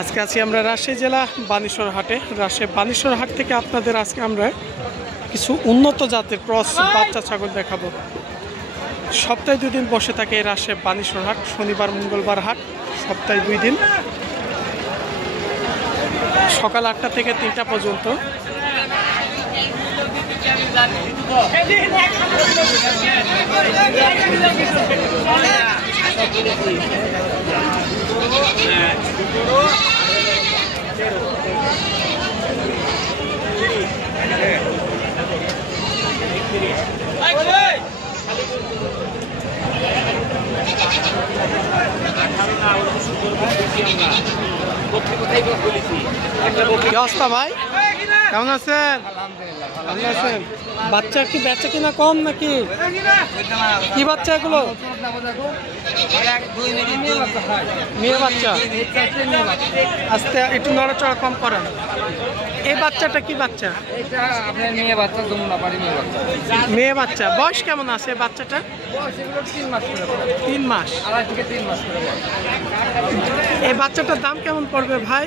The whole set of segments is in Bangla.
আজকে আছি আমরা রাজশাহী জেলা বানেশ্বর হাটে। রাজশাহী বানেশ্বর হাট থেকে আপনাদের আজকে আমরা কিছু উন্নত জাতের ক্রস বাচ্চা ছাগল দেখাবো। সপ্তাহে 2 দিন বসে থাকে এই রাজশাহী বানেশ্বর হাট, শনিবার মঙ্গলবার হাট, সপ্তাহে 2 দিন, সকাল 8টা থেকে 3টা পর্যন্ত। কি অবস্থা ভাই, কেমন আছেন? ভালো আছেন? বাচ্চা কি বেচা কিনা কম নাকি? কি বাচ্চা এগুলো? মেয়ে বাচ্চা। আস্তে একটু নড়াচড়া কম করেন। এই বাচ্চাটা কি বাচ্চা? মেয়ে বাচ্চা। বয়স কেমন আছে বাচ্চাটা? 3 মাস। এই বাচ্চাটার দাম কেমন পড়বে ভাই?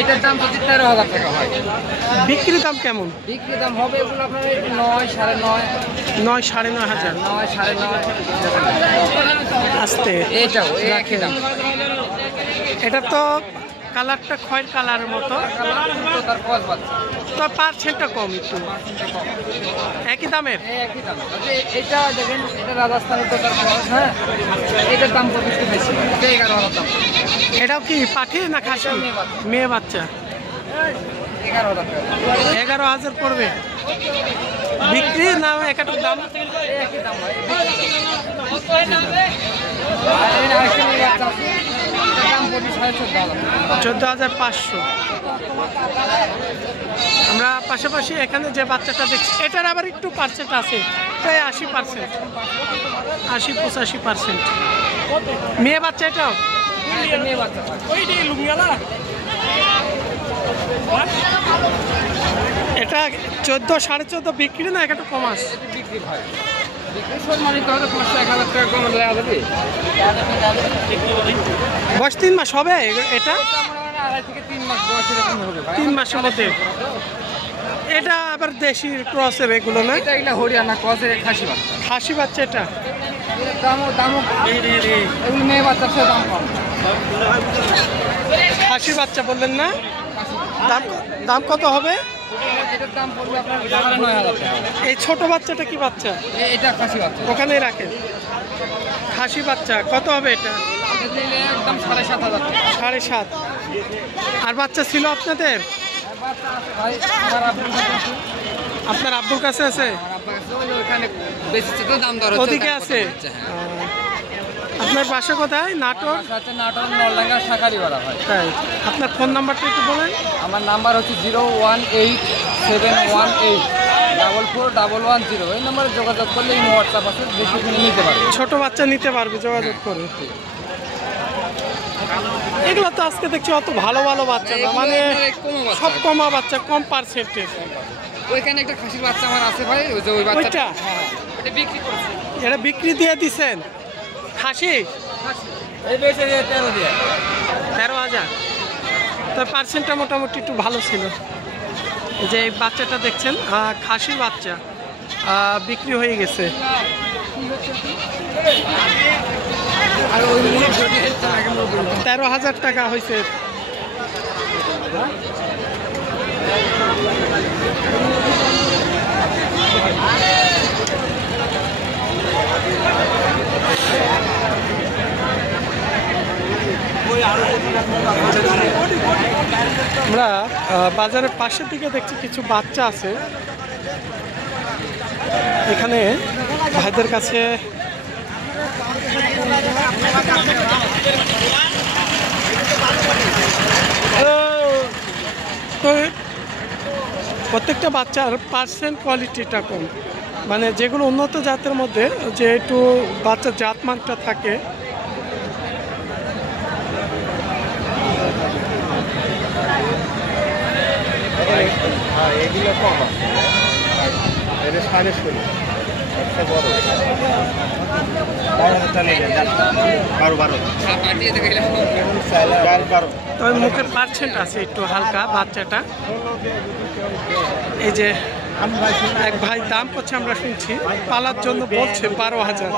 এটার দাম 13,000 টাকা ভাই। বিক্রি দাম কেমন? বিক্রি দাম হবে এগুলো আপনার 9, 9.5। 9, 9.5 9, 9.5। আস্তে এটাও একই দাম। এটা তো কালারটা খয়ের কালারের মতো, তার কস বাচ্চা তো পার্সেন্টটা কম একটু। একই দামের? একই দাম। এটা দেখেন, এটা রাজস্থানের তো তার কস। হ্যাঁ, এটার দাম পড়বে একটু বেশি, 11,000 দাম। এটাও কি পাঠি না খাসি? মেয়ে বাচ্চা। 11,000 টাকা। 11,000 পড়বে। বিক্রি না একটার দাম? একই দাম ভাই। আর এই আরেকটা মেয়ে বাচ্চা আছে, এটার দাম পড়বে 14,500। 14,500। আমরা পাশাপাশি এখানে যে বাচ্চাটা দেখছি এটার আবার একটু পার্সেন্ট আছে, প্রায় 80%, 80-85%। মেয়ে বাচ্চা এটাও? মেয়ে বাচ্চা। এটা 14, 14.5 বিক্রি না একটা কম আছে? বিক্রি ভাই, বিক্রি সম্মানিত হবে 500-1,000 টাকা কম দেওয়া যাবে। বয়স 3 মাস হবে এটা? 2.5 থেকে 3 মাস বয়স এরকম হবে ভাই। 3 মাসের মধ্যে। এটা আবার দেশি ক্রসের এগুলো না? এটা এগুলা হরিয়ানা ক্রসের খাসি বাচ্চা। খাসি বাচ্চা এটা? দামও এগুলো মেয়ে বাচ্চার সাথে দাম কম। খাসি বাচ্চা বললেন না? দাম কত হবে? এটার দাম পড়বে আপনার 9,000 টাকা। এই ছোট বাচ্চাটা কি বাচ্চা? এটা খাসি বাচ্চা। ওখানেই রাখেন। খাসি বাচ্চা কত হবে এটা? একদম 7,500 টাকা। 7.5। আর বাচ্চা ছিল আপনাদের? বাচ্চা আছে ভাই, আমার আপনার আব্বুর কাছে আছে? ওখানে বেশি তো দাম দর ওদিকে আছে? আপনার বাসা কোথায়? নাটোর? নাটোর নলডাঙ্গা শাকারিওয়ালা ভাই। তাই। আপনার ফোন নাম্বারটা একটু বলেন। আমার নাম্বার হচ্ছে 018-718-441110। এই নাম্বারে যোগাযোগ করলে হোয়াটসঅ্যাপ আছে, বেশি কিনে নিতে পারবে। ছোট বাচ্চা নিতে পারবে যোগাযোগ করে। এগুলো তো আজকে দেখছি অত ভালো ভালো বাচ্চা না, মানে সব কমা বাচ্চা, কম পার্সেন্টেজ। ওইখানে একটা খাসির বাচ্চা আমার আছে ভাই, ওই যে ওই বাচ্চাটা এটা বিক্রি করছে। এটা বিক্রি দিয়ে দিছেন? খাসি? এই বেচে 13 দিয়ে। 13,000। তো পার্সেন্টটা মোটামুটি একটু ভালো ছিল। যে এই বাচ্চাটা দেখছেন খাসি বাচ্চা, বিক্রি হয়ে গেছে। আর ওই 13,000 টাকা হয়েছে। আমরা বাজারের পাশের দিকে দেখছি কিছু বাচ্চা আছে। এখানে ভাইদের কাছে তো প্রত্যেকটা বাচ্চার পার্সেন্ট কোয়ালিটিটা কম, মানে যেগুলো উন্নত জাতের মধ্যে যে একটু বাচ্চার জাতমানটা থাকে। এগুলো কম আছে, এটা 16.5 একটা বড়। তবে মুখের পার্সেন্ট আছে একটু হালকা বাচ্চাটা। এই যে এক ভাই দাম করছে, আমরা শুনছি পালার জন্য বলছে 12,000।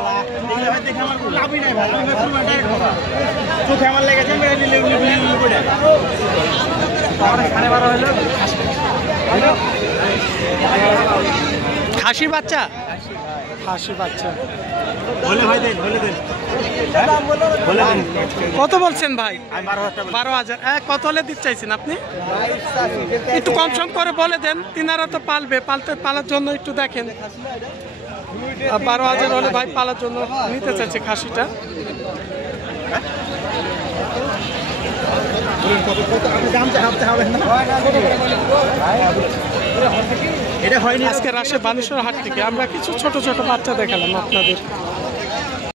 খাসি বাচ্চা, খাসি বাচ্চা কত বলছেন ভাই? 12,000। কত হলে দিতে চাইছেন আপনি? একটু কম সম করে বলে দেন, তিনারা তো পালবে, পালার জন্য একটু দেখেন। 12,000 হলে ভাই পালার জন্য নিতে চাইছে খাসিটা। আজকে রাজশাহী বানেশ্বর হাট থেকে আমরা কিছু ছোট ছোট বাচ্চা দেখালাম আপনাদের।